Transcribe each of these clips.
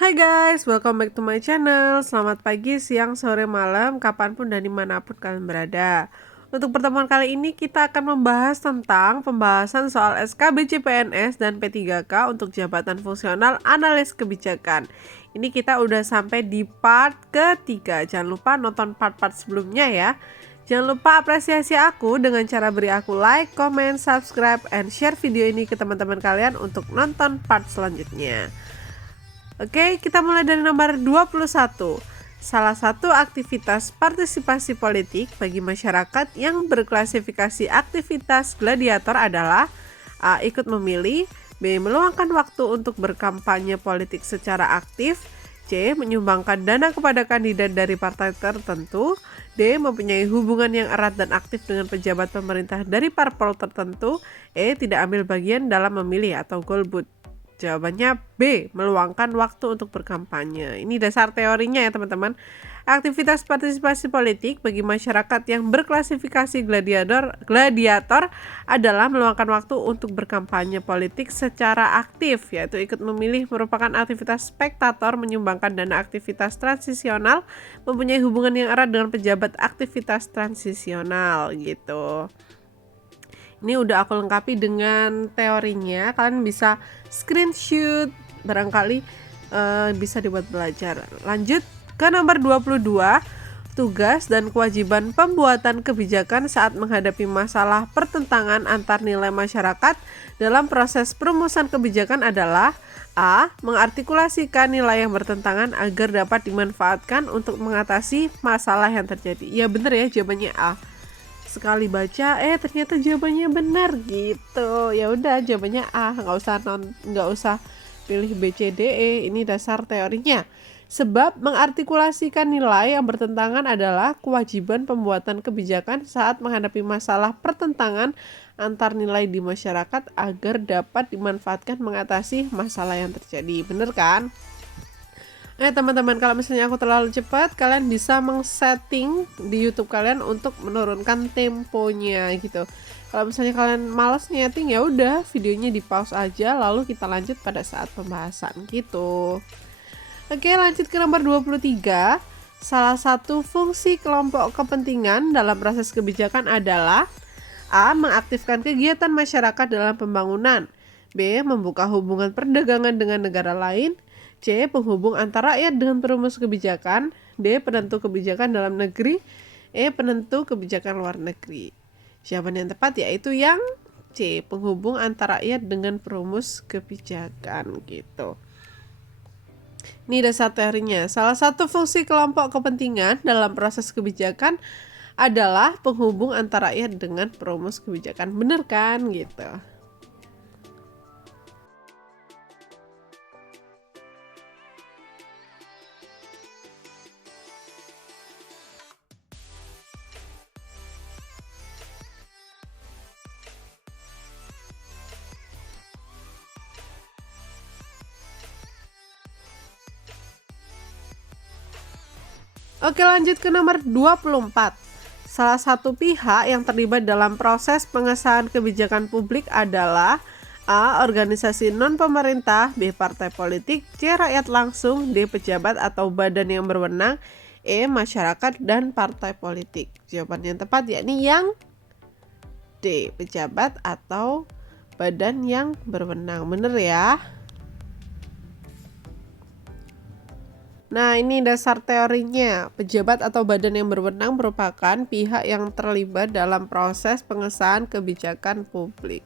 Hai guys, welcome back to my channel. Selamat pagi, siang, sore, malam, kapanpun dan dimanapun kalian berada. Untuk pertemuan kali ini kita akan membahas tentang pembahasan soal SKB CPNS dan P3K untuk jabatan fungsional analis kebijakan. Ini kita udah sampai di part ketiga. Jangan lupa nonton part-part sebelumnya ya. Jangan lupa apresiasi aku dengan cara beri aku like, comment, subscribe, and share video ini ke teman-teman kalian untuk nonton part selanjutnya. Oke, kita mulai dari nomor 21. Salah satu aktivitas partisipasi politik bagi masyarakat yang berklasifikasi aktivitas gladiator adalah A. Ikut memilih, B. Meluangkan waktu untuk berkampanye politik secara aktif, C. Menyumbangkan dana kepada kandidat dari partai tertentu, D. Mempunyai hubungan yang erat dan aktif dengan pejabat pemerintah dari parpol tertentu, E. Tidak ambil bagian dalam memilih atau golput. Jawabannya B, meluangkan waktu untuk berkampanye. Ini dasar teorinya ya teman-teman. Aktivitas partisipasi politik bagi masyarakat yang berklasifikasi gladiator adalah meluangkan waktu untuk berkampanye politik secara aktif, yaitu ikut memilih merupakan aktivitas spektator, menyumbangkan dana aktivitas transisional, mempunyai hubungan yang erat dengan pejabat aktivitas transisional gitu. Ini udah aku lengkapi dengan teorinya. Kalian bisa screenshot, barangkali bisa dibuat belajar. Lanjut ke nomor 22. Tugas dan kewajiban pembuatan kebijakan saat menghadapi masalah pertentangan antar nilai masyarakat dalam proses perumusan kebijakan adalah A. Mengartikulasikan nilai yang bertentangan agar dapat dimanfaatkan untuk mengatasi masalah yang terjadi. Ya bener ya, jawabannya A. Sekali baca ternyata jawabannya benar gitu. Ya udah, jawabannya A, nggak usah pilih B C D E. Ini dasar teorinya. Sebab mengartikulasikan nilai yang bertentangan adalah kewajiban pembuatan kebijakan saat menghadapi masalah pertentangan antar nilai di masyarakat agar dapat dimanfaatkan mengatasi masalah yang terjadi. Bener kan? Teman-teman, kalau misalnya aku terlalu cepat, kalian bisa meng-setting di YouTube kalian untuk menurunkan temponya gitu. Kalau misalnya kalian malas nyeting, ya udah videonya di pause aja, lalu kita lanjut pada saat pembahasan gitu. Oke, lanjut ke nomor 23. Salah satu fungsi kelompok kepentingan dalam proses kebijakan adalah A. Mengaktifkan kegiatan masyarakat dalam pembangunan, B. Membuka hubungan perdagangan dengan negara lain, C. Penghubung antara rakyat dengan perumus kebijakan, D. Penentu kebijakan dalam negeri, E. Penentu kebijakan luar negeri. Jawaban yang tepat yaitu yang C. Penghubung antara rakyat dengan perumus kebijakan gitu. Ini dasar teorinya. Salah satu fungsi kelompok kepentingan dalam proses kebijakan adalah penghubung antara rakyat dengan perumus kebijakan. Bener kan gitu. Oke, lanjut ke nomor 24. Salah satu pihak yang terlibat dalam proses pengesahan kebijakan publik adalah A. Organisasi non-pemerintah, B. Partai politik, C. Rakyat langsung, D. Pejabat atau badan yang berwenang, E. Masyarakat dan partai politik. Jawaban yang tepat yakni yang D. Pejabat atau badan yang berwenang. Bener ya? Nah, ini dasar teorinya. Pejabat atau badan yang berwenang merupakan pihak yang terlibat dalam proses pengesahan kebijakan publik.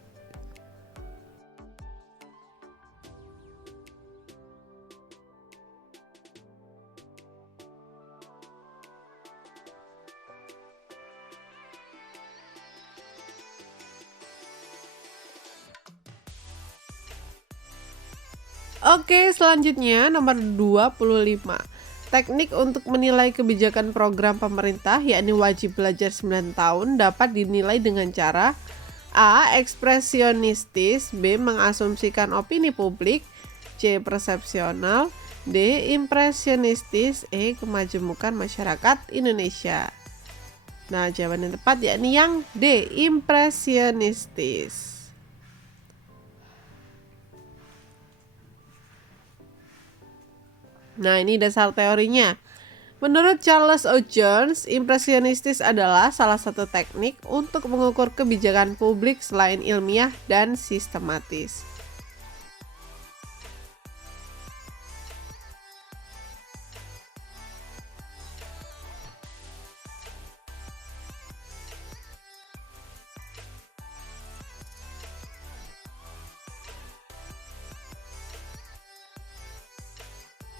Oke, selanjutnya nomor 25. Teknik untuk menilai kebijakan program pemerintah, yakni wajib belajar 9 tahun, dapat dinilai dengan cara A. Ekspresionistis, B. Mengasumsikan opini publik, C. Persepsional, D. Impresionistis, E. Kemajemukan masyarakat Indonesia. Nah, jawaban yang tepat yakni yang D. Impresionistis. Nah, ini dasar teorinya. Menurut Charles O. Jones, impresionistis adalah salah satu teknik untuk mengukur kebijakan publik selain ilmiah dan sistematis.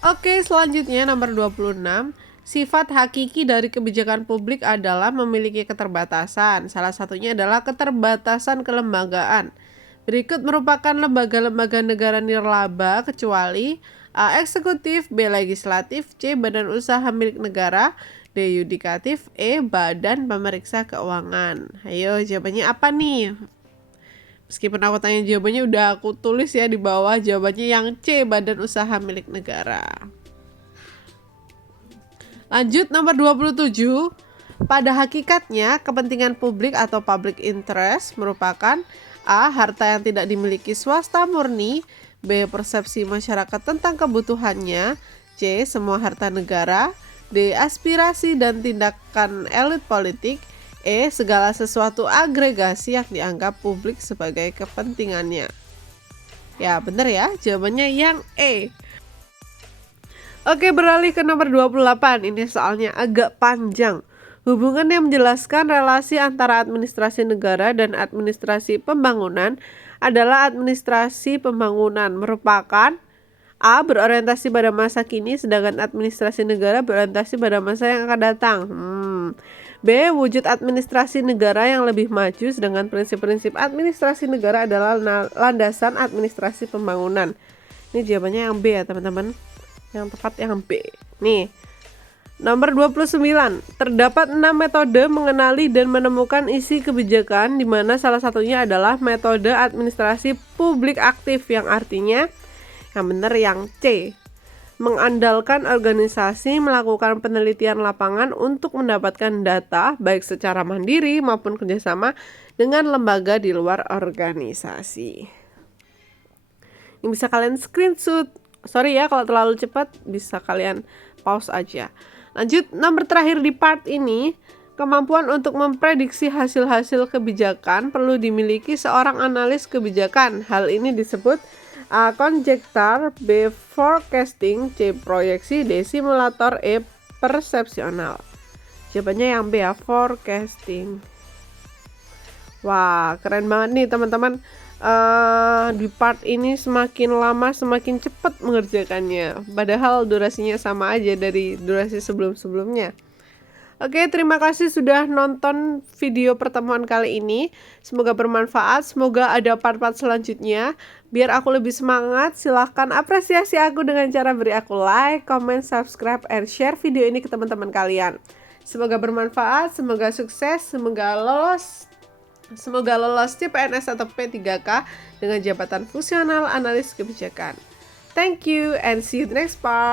Oke, selanjutnya nomor 26. Sifat hakiki dari kebijakan publik adalah memiliki keterbatasan. Salah satunya adalah keterbatasan kelembagaan. Berikut merupakan lembaga-lembaga negara nirlaba kecuali A. Eksekutif, B. Legislatif, C. Badan usaha milik negara, D. Yudikatif, E. Badan pemeriksa keuangan. Ayo, jawabannya apa nih? Meskipun aku tanya jawabannya udah aku tulis ya di bawah, jawabannya yang C, badan usaha milik negara. Lanjut nomor 27. Pada hakikatnya, kepentingan publik atau public interest merupakan A. Harta yang tidak dimiliki swasta murni, B. Persepsi masyarakat tentang kebutuhannya, C. Semua harta negara, D. Aspirasi dan tindakan elit politik, E. Segala sesuatu agregasi yang dianggap publik sebagai kepentingannya. Ya, benar ya, jawabannya yang E. Oke, beralih ke nomor 28. Ini soalnya agak panjang. Hubungan yang menjelaskan relasi antara administrasi negara dan administrasi pembangunan adalah administrasi pembangunan merupakan A. Berorientasi pada masa kini, sedangkan administrasi negara berorientasi pada masa yang akan datang. B. Wujud administrasi negara yang lebih maju, sedangkan prinsip-prinsip administrasi negara adalah landasan administrasi pembangunan. Ini jawabannya yang B ya teman-teman. Yang tepat yang B. Nih, nomor 29. Terdapat 6 metode mengenali dan menemukan isi kebijakan, di mana salah satunya adalah metode administrasi publik aktif, yang artinya yang benar yang C. Mengandalkan organisasi melakukan penelitian lapangan untuk mendapatkan data baik secara mandiri maupun kerjasama dengan lembaga di luar organisasi. Ini bisa kalian screenshot. Sorry ya kalau terlalu cepat, bisa kalian pause aja. Lanjut, nomor terakhir di part ini, kemampuan untuk memprediksi hasil-hasil kebijakan perlu dimiliki seorang analis kebijakan. Hal ini disebut A. Konjektur, B. Forecasting, C. Proyeksi, D. Simulator, E. Persepsional. Jawabannya yang B ya, forecasting. Wah, keren banget nih teman-teman. Di part ini semakin lama semakin cepat mengerjakannya, padahal durasinya sama aja dari durasi sebelum-sebelumnya. Oke, terima kasih sudah nonton video pertemuan kali ini. Semoga bermanfaat, semoga ada part-part selanjutnya. Biar aku lebih semangat, silahkan apresiasi aku dengan cara beri aku like, comment, subscribe, and share video ini ke teman-teman kalian. Semoga bermanfaat, semoga sukses, semoga lolos CPNS atau P3K dengan jabatan fungsional analis kebijakan. Thank you and see you the next part.